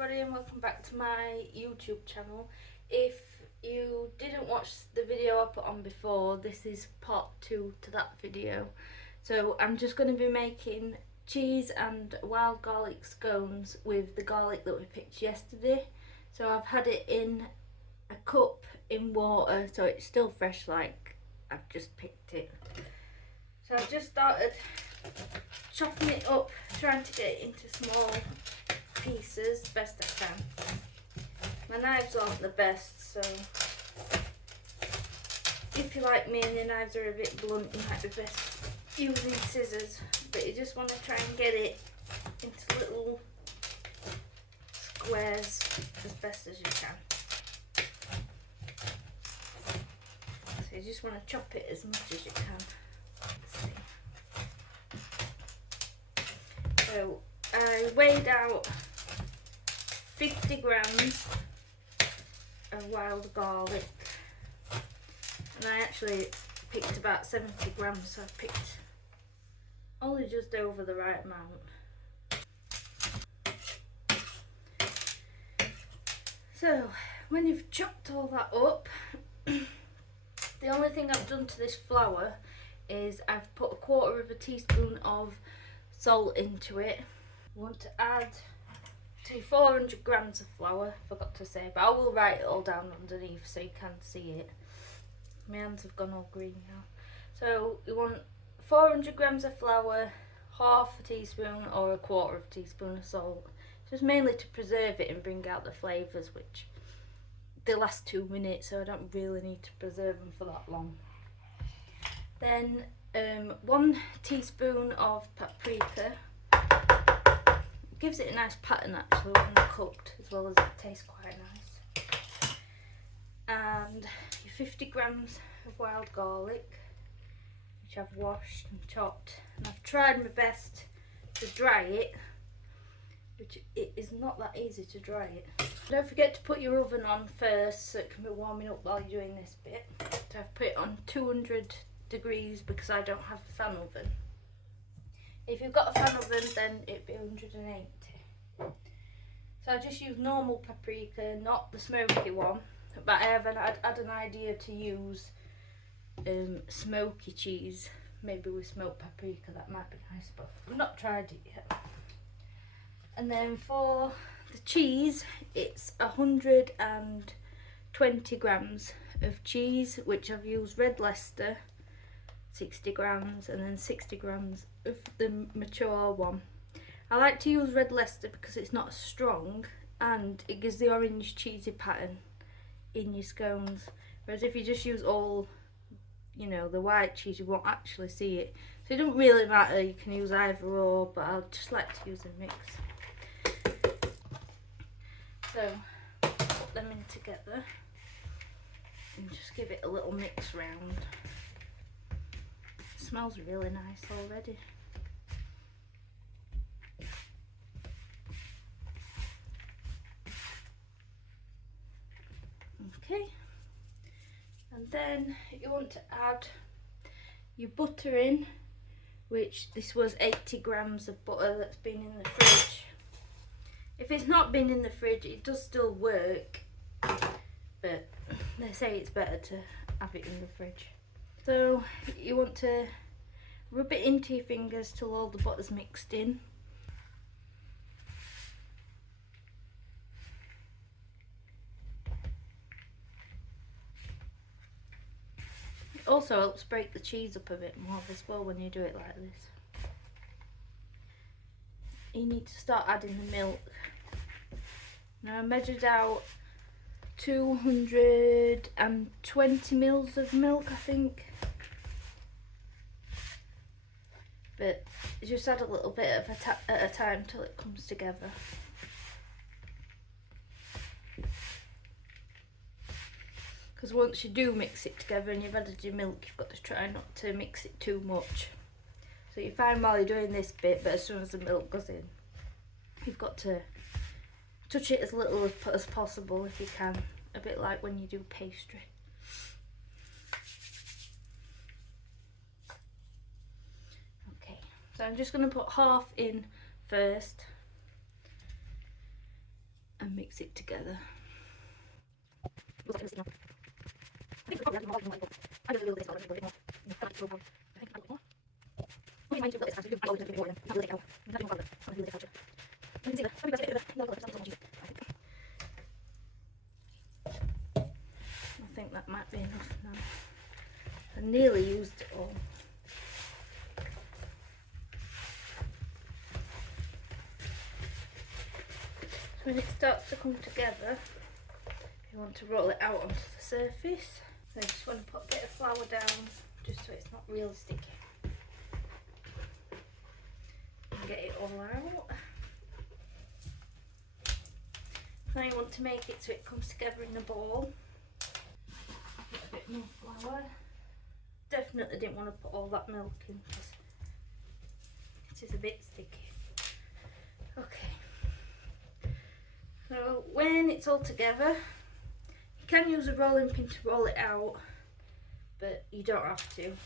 everybody and welcome back to my YouTube channel. If you didn't watch the video I put on before, this is part 2 to that video. So I'm just going to be making cheese and wild garlic scones with the garlic that we picked yesterday. So I've had it in a cup in water, so it's still fresh like I've just picked it. So I've just started chopping it up, trying to get it into small pieces best I can. My knives aren't the best, so if you're like me and your knives are a bit blunt, you might be best using scissors, but you just want to try and get it into little squares as best as you can. So you just want to chop it as much as you can. So I weighed out 50 grams of wild garlic, and I actually picked about 70 grams, so I picked only just over the right amount. So when you've chopped all that up, the only thing I've done to this flour is I've put 1/4 teaspoon of salt into it. I want to add 400 grams of flour, forgot to say, but I will write it all down underneath so you can see it. My hands have gone all green now. So you want 400 grams of flour, 1/2 teaspoon or 1/4 teaspoon of salt, just mainly to preserve it and bring out the flavours, which they last 2 minutes, so I don't really need to preserve them for that long. Then 1 teaspoon of paprika. Gives it a nice pattern actually when they're cooked, as well as it tastes quite nice. And your 50 grams of wild garlic, which I've washed and chopped, and I've tried my best to dry it, which it is not that easy to dry it. Don't forget to put your oven on first so it can be warming up while you're doing this bit. So I've put it on 200 degrees because I don't have a fan oven. If you've got a fan oven, then it'd be 180. So I just use normal paprika, not the smoky one, but I have had an idea to use smoky cheese, maybe with smoked paprika. That might be nice, but I've not tried it yet. And then for the cheese, it's 120 grams of cheese, which I've used red Leicester, 60 grams, and then 60 grams of the mature one. I like to use red Leicester because it's not strong and it gives the orange cheesy pattern in your scones, whereas if you just use all, you know, the white cheese, you won't actually see it. So it doesn't really matter, you can use either or, but I just like to use a mix. So put them in together and just give it a little mix round. It smells really nice already. Okay, and then you want to add your butter in, which this was 80 grams of butter that's been in the fridge. If it's not been in the fridge, it does still work, but they say it's better to have it in the fridge. So you want to rub it into your fingers till all the butter's mixed in. It also helps break the cheese up a bit more as well when you do it like this. You need to start adding the milk. Now I measured out 220 mils of milk, I think. But you just add a little bit at a time till it comes together. Because once you do mix it together and you've added your milk, you've got to try not to mix it too much. So you find while you're doing this bit, but as soon as the milk goes in, you've got to touch it as little as possible if you can. A bit like when you do pastry. Okay, so I'm just going to put half in first. and mix it together. I think that might be enough now. I nearly used it all. So when it starts to come together, you want to roll it out onto the surface. So I just want to put a bit of flour down just so it's not real sticky. And get it all out. Now you want to make it so it comes together in a ball. Put a bit more flour. Definitely didn't want to put all that milk in because it is a bit sticky. Okay. So when it's all together, you can use a rolling pin to roll it out, but you don't have to.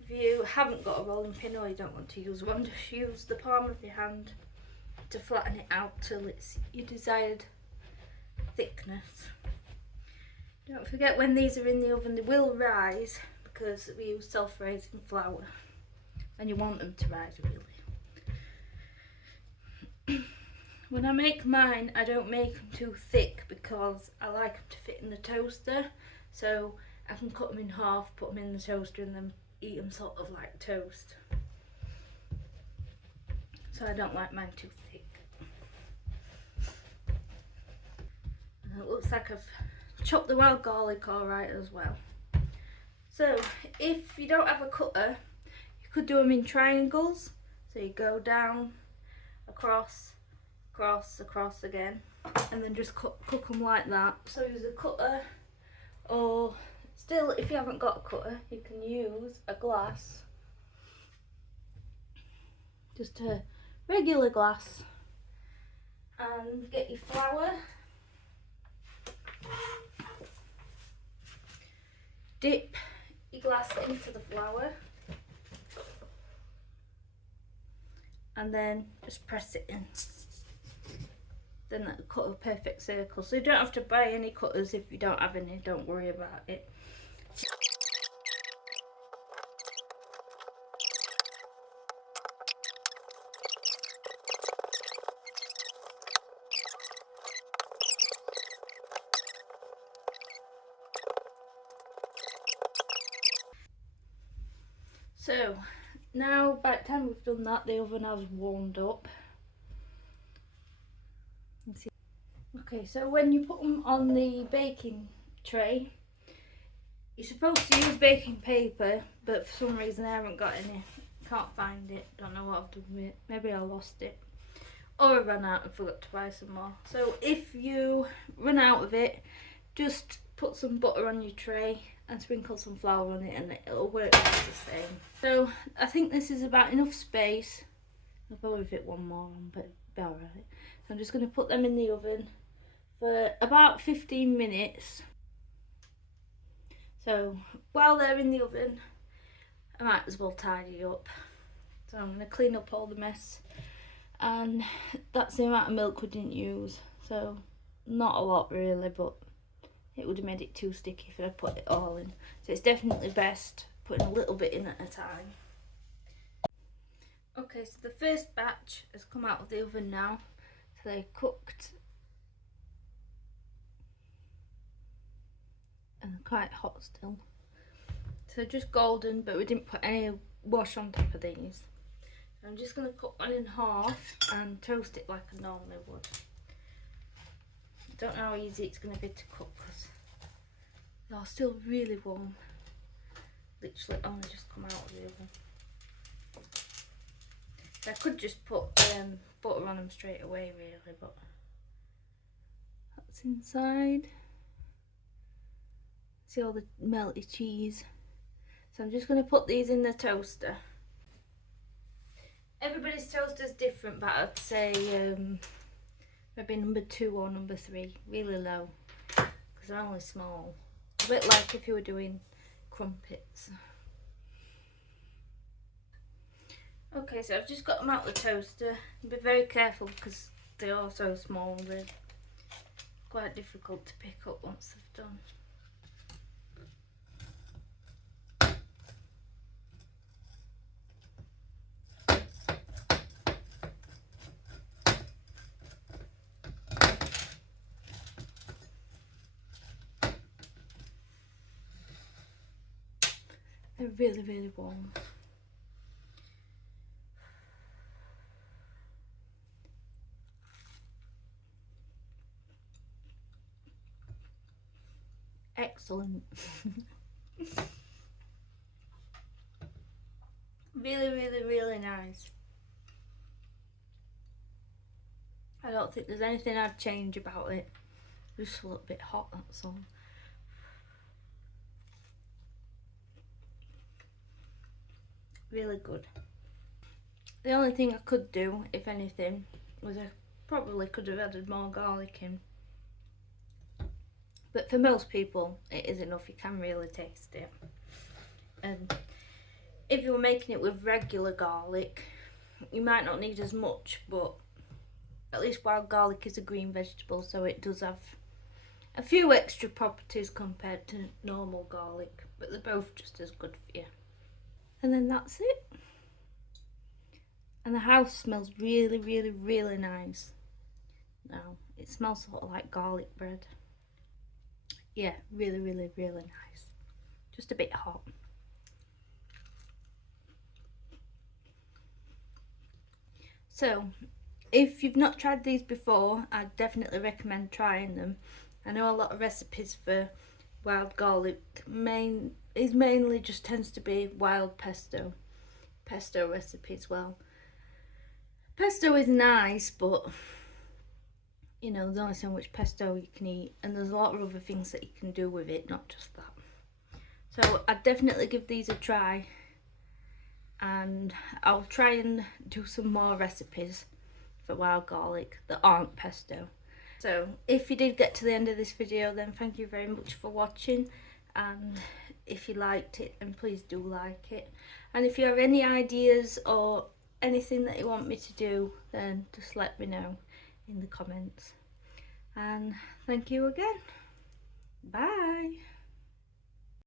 If you haven't got a rolling pin or you don't want to use one, just use the palm of your hand to flatten it out till it's your desired thickness. Don't forget, when these are in the oven, they will rise because we use self-raising flour, and you want them to rise really. When I make mine, I don't make them too thick because I like them to fit in the toaster, so I can cut them in half, put them in the toaster and then eat them sort of like toast. So I don't like mine too thick. And it looks like I've chopped the wild garlic alright as well. So if you don't have a cutter, you could do them in triangles. So you go down, across, across, across again, and then just cook them like that. So use a cutter, or still, if you haven't got a cutter, you can use a glass, just a regular glass, and get your flour, dip your glass into the flour, and then just press it in. Then that'll cut a perfect circle. So you don't have to buy any cutters if you don't have any, don't worry about it. So now by the time we've done that, the oven has warmed up. Okay, so when you put them on the baking tray, you're supposed to use baking paper, but for some reason I haven't got any. Can't find it, don't know what I've done with it. Maybe I lost it, or I ran out and forgot to buy some more. So if you run out of it, just put some butter on your tray and sprinkle some flour on it, and it'll work just the same. So I think this is about enough space. I'll probably fit one more on, but it'll be alright. So I'm just going to put them in the oven for about 15 minutes. So while they're in the oven, I might as well tidy up. So I'm going to clean up all the mess, and that's the amount of milk we didn't use. So not a lot really, but it would have made it too sticky if I put it all in. So it's definitely best putting a little bit in at a time. Okay, so the first batch has come out of the oven now. So they cooked and they're quite hot still. So just golden, but we didn't put any wash on top of these. So I'm just going to cut one in half and toast it like I normally would. Don't know how easy it's going to be to cook because they're still really warm. Literally only just come out of the oven. So I could just put butter on them straight away really, but that's inside. See all the melty cheese. So I'm just going to put these in the toaster. Everybody's toaster is different, but I'd say maybe number 2 or number 3, really low, because they're only small. A bit like if you were doing crumpets. Okay, so I've just got them out of the toaster. Be very careful because they are so small. quite difficult to pick up once they've done. They're really, really warm. Excellent. Really, really, really nice. I don't think there's anything I'd change about it. Just a little bit hot, that's all. Really good. The only thing I could do, if anything, was I probably could have added more garlic in. But for most people, it is enough. You can really taste it. And if you were making it with regular garlic, you might not need as much, but at least wild garlic is a green vegetable, so it does have a few extra properties compared to normal garlic, but they're both just as good for you. And then that's it. And the house smells really, really, really nice now. It smells sort of like garlic bread. Yeah, really, really, really nice. Just a bit hot. So, if you've not tried these before, I'd definitely recommend trying them. I know a lot of recipes for wild garlic mainly just tends to be wild pesto recipes. Well, pesto is nice, but you know, there's only so much pesto you can eat, and there's a lot of other things that you can do with it, not just that. So I'd definitely give these a try, and I'll try and do some more recipes for wild garlic that aren't pesto. So if you did get to the end of this video, then thank you very much for watching, and if you liked it, then please do like it. And if you have any ideas or anything that you want me to do, then just let me know in the comments. And thank you again. Bye.